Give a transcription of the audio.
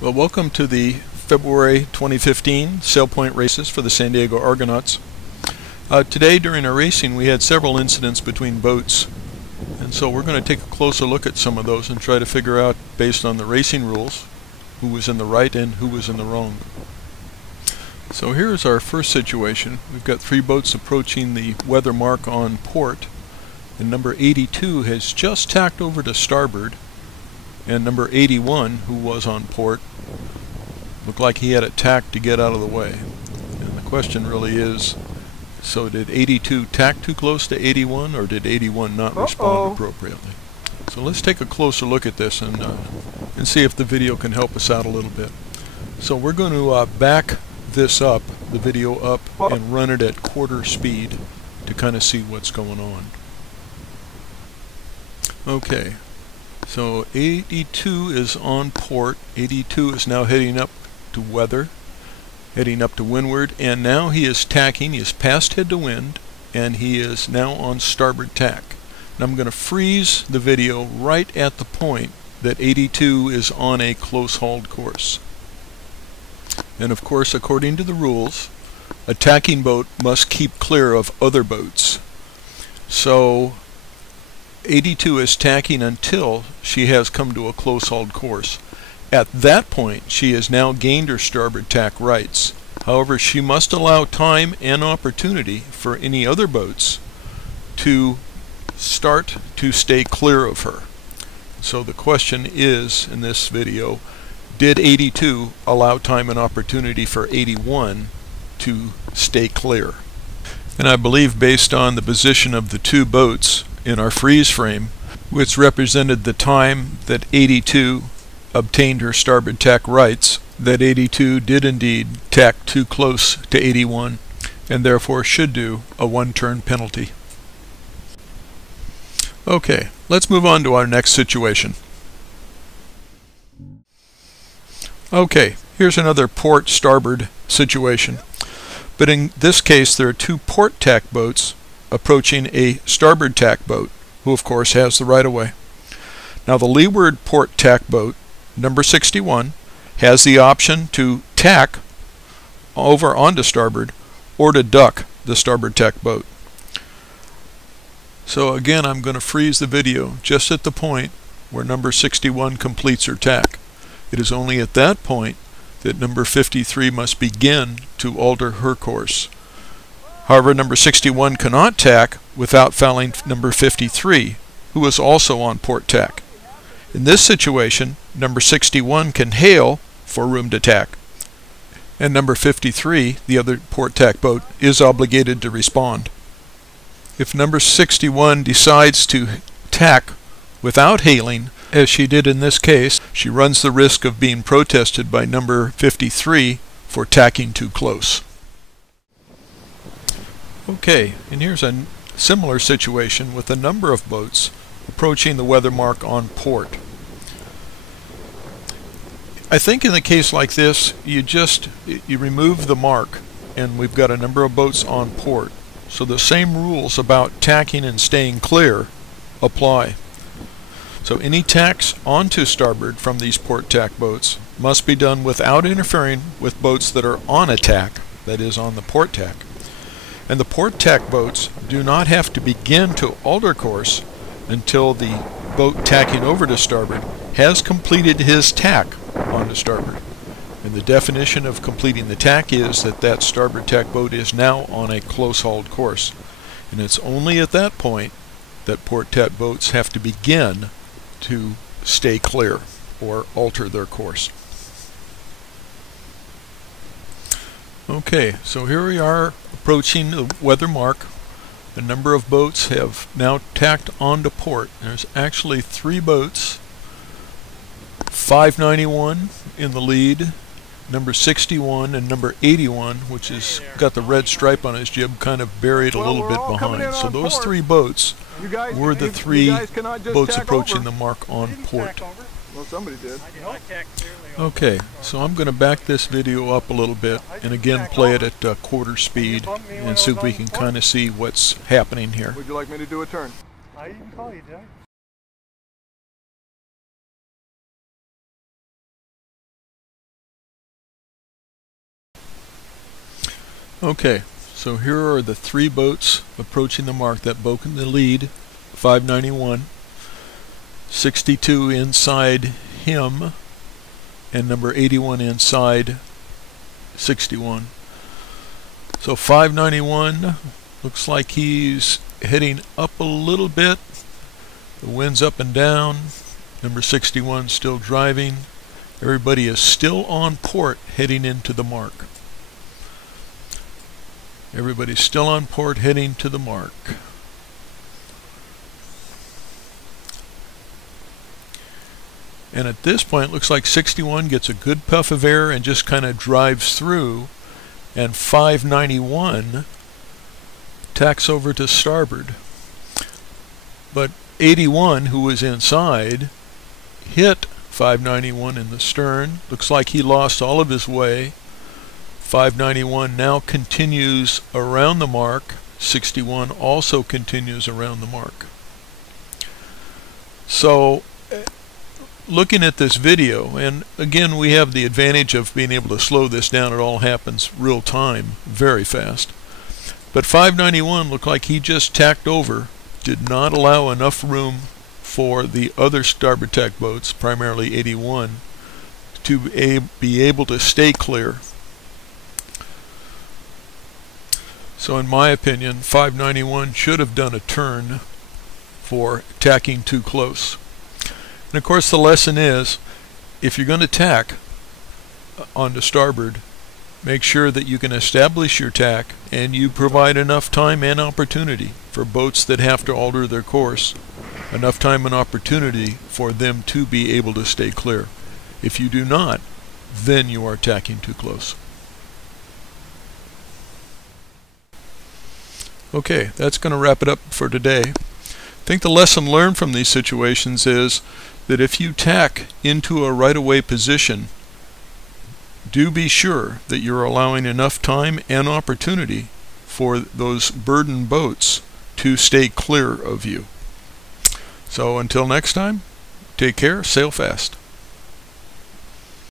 Well, welcome to the February 2015 Sailpoint races for the San Diego Argonauts. Today during our racing we had several incidents between boats, and so we're going to take a closer look at some of those and try to figure out, based on the racing rules, who was in the right and who was in the wrong. So here's our first situation. We've got three boats approaching the weather mark on port, and number 82 has just tacked over to starboard, and number 81, who was on port, looked like he had it tacked to get out of the way. And the question really is, so did 82 tack too close to 81, or did 81 not respond appropriately? So let's take a closer look at this and see if the video can help us out a little bit. So we're going to back this up, the video up, and run it at quarter speed to kind of see what's going on. Okay. So 82 is on port. 82 is now heading up to weather, heading up to windward, and now he is tacking. He is past head to wind, and he is now on starboard tack. And I'm going to freeze the video right at the point that 82 is on a close hauled course. And of course, according to the rules, a tacking boat must keep clear of other boats. So 82 is tacking until she has come to a close hauled course. At that point, she has now gained her starboard tack rights. However, she must allow time and opportunity for any other boats to start to stay clear of her. So the question is, in this video, did 82 allow time and opportunity for 81 to stay clear? And I believe, based on the position of the two boats in our freeze frame, which represented the time that 82 obtained her starboard tack rights, that 82 did indeed tack too close to 81 and therefore should do a one-turn penalty. Okay, let's move on to our next situation. Okay, here's another port starboard situation, but in this case there are two port tack boats approaching a starboard tack boat, who of course has the right of way. Now the leeward port tack boat, number 61, has the option to tack over onto starboard or to duck the starboard tack boat. So again, I'm going to freeze the video just at the point where number 61 completes her tack. It is only at that point that number 53 must begin to alter her course. However, number 61 cannot tack without fouling number 53, who is also on port tack. In this situation, number 61 can hail for room to tack, and number 53, the other port tack boat, is obligated to respond. If number 61 decides to tack without hailing, as she did in this case, she runs the risk of being protested by number 53 for tacking too close. Okay, and here's a similar situation with a number of boats approaching the weather mark on port. I think in a case like this, you remove the mark, and we've got a number of boats on port. So the same rules about tacking and staying clear apply. So any tacks onto starboard from these port tack boats must be done without interfering with boats that are on a tack, that is, on the port tack. And the port tack boats do not have to begin to alter course until the boat tacking over to starboard has completed his tack onto starboard. And the definition of completing the tack is that that starboard tack boat is now on a close hauled course. And it's only at that point that port tack boats have to begin to stay clear or alter their course. Okay, so here we are approaching the weather mark. A number of boats have now tacked onto port. There's actually three boats. 591 in the lead, number 61, and number 81, which has got the red stripe on his jib, kind of buried a little bit behind. So those three boats were the three boats approaching the mark on port. Well, somebody did. Okay, so I'm going to back this video up a little bit and again play it at quarter speed and see if we can kind of see what's happening here. Would you like me to do a turn? I didn't call you, Jack. Okay, so here are the three boats approaching the mark. That boat in the lead, 591, 62 inside him, and number 81 inside 61. So 591 looks like he's heading up a little bit. The wind's up and down. Number 61 still driving. Everybody is still on port heading into the mark. Everybody's still on port heading to the mark. And at this point, it looks like 61 gets a good puff of air and just kind of drives through, and 591 tacks over to starboard. But 81, who was inside, hit 591 in the stern. Looks like he lost all of his way. 591 now continues around the mark. 61 also continues around the mark. So looking at this video, and again we have the advantage of being able to slow this down. It all happens real time, very fast. But 591 looked like he just tacked over, did not allow enough room for the other starboard tack boats, primarily 81, to be able to stay clear. So in my opinion, 591 should have done a turn for tacking too close. And of course the lesson is, if you're going to tack onto starboard, make sure that you can establish your tack and you provide enough time and opportunity for boats that have to alter their course, enough time and opportunity for them to be able to stay clear. If you do not, then you are tacking too close. Okay, that's going to wrap it up for today. I think the lesson learned from these situations is that if you tack into a right-of-way position, do be sure that you're allowing enough time and opportunity for those burden boats to stay clear of you. So until next time, take care, sail fast.